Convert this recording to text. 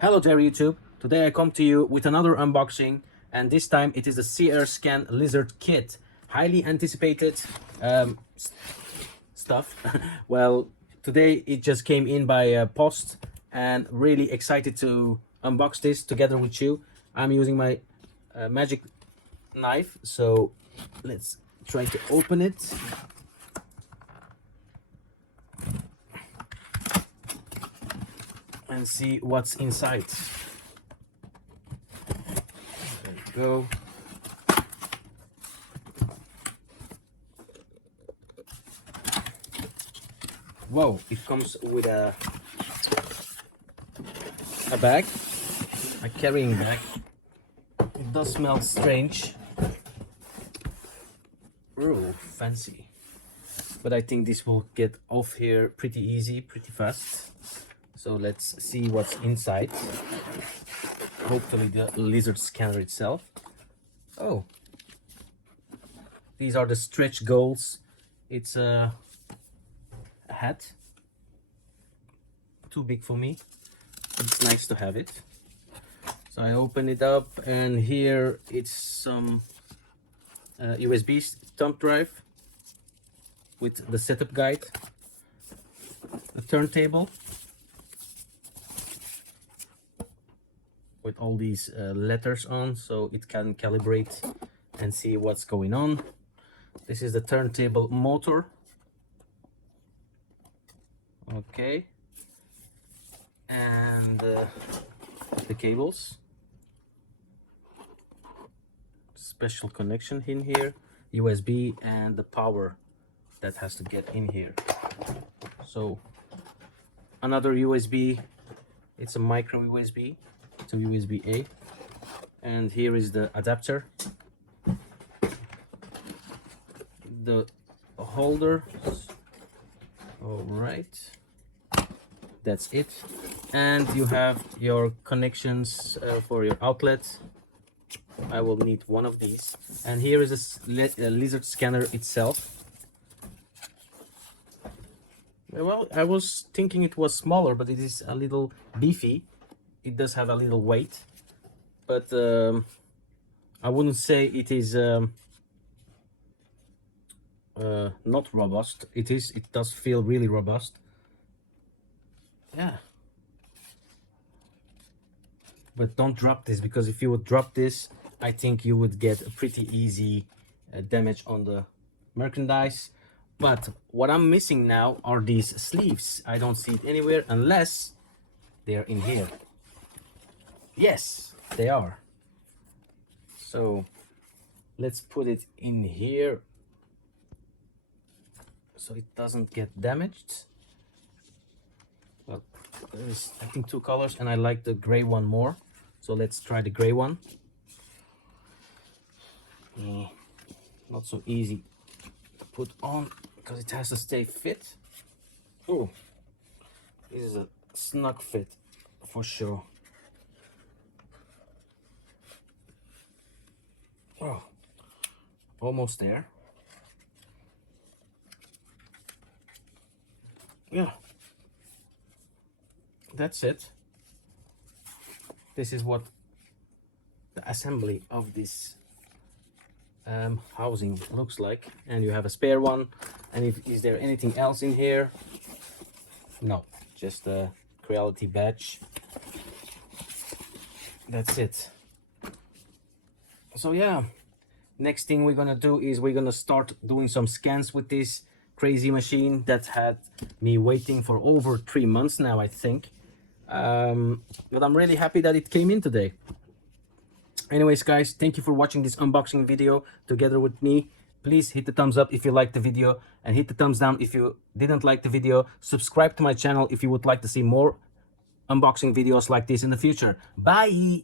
Hello there YouTube, today I come to you with another unboxing, and this time it is the CR Scan Lizard Kit. Highly anticipated stuff. Well, today it just came in by post and really excited to unbox this together with you. I'm using my magic knife, so let's try to open it. And see what's inside. There we go. Whoa, it comes with a bag, a carrying bag. It does smell strange. Oh, fancy. But I think this will get off here pretty easy, pretty fast. So let's see what's inside. Hopefully the lizard scanner itself. Oh, these are the stretch goals. It's a hat. Too big for me. It's nice to have it. So I open it up, and here it's some USB thumb drive with the setup guide, a turntable with all these letters on, so it can calibrate and see what's going on. This is the turntable motor. Okay, and the cables, special connection in here, USB, and the power that has to get in here. So another USB, it's a micro USB to USB-A, and here is the adapter, the holder. All right, that's it. And you have your connections for your outlet. I will need one of these. And here is a lizard scanner itself. Well, I was thinking it was smaller, but it is a little beefy. It does have a little weight, but I wouldn't say it is not robust. It does feel really robust. Yeah, but don't drop this, because if you would drop this, I think you would get a pretty easy damage on the merchandise. But what I'm missing now are these sleeves. I don't see it anywhere unless they're in here. Yes, they are. So let's put it in here so it doesn't get damaged. Well, there's, I think, two colors, and I like the gray one more. So let's try the gray one. Not so easy to put on because it has to stay fit. Oh, this is a snug fit for sure. Oh, almost there. Yeah, that's it. This is what the assembly of this housing looks like. And you have a spare one. And is there anything else in here? No, just a Creality badge. That's it. So yeah, next thing we're gonna do is we're gonna start doing some scans with this crazy machine that had me waiting for over 3 months now, I think. But I'm really happy that it came in today. Anyways guys, thank you for watching this unboxing video together with me. Please hit the thumbs up if you liked the video, and hit the thumbs down if you didn't like the video. Subscribe to my channel if you would like to see more unboxing videos like this in the future. Bye!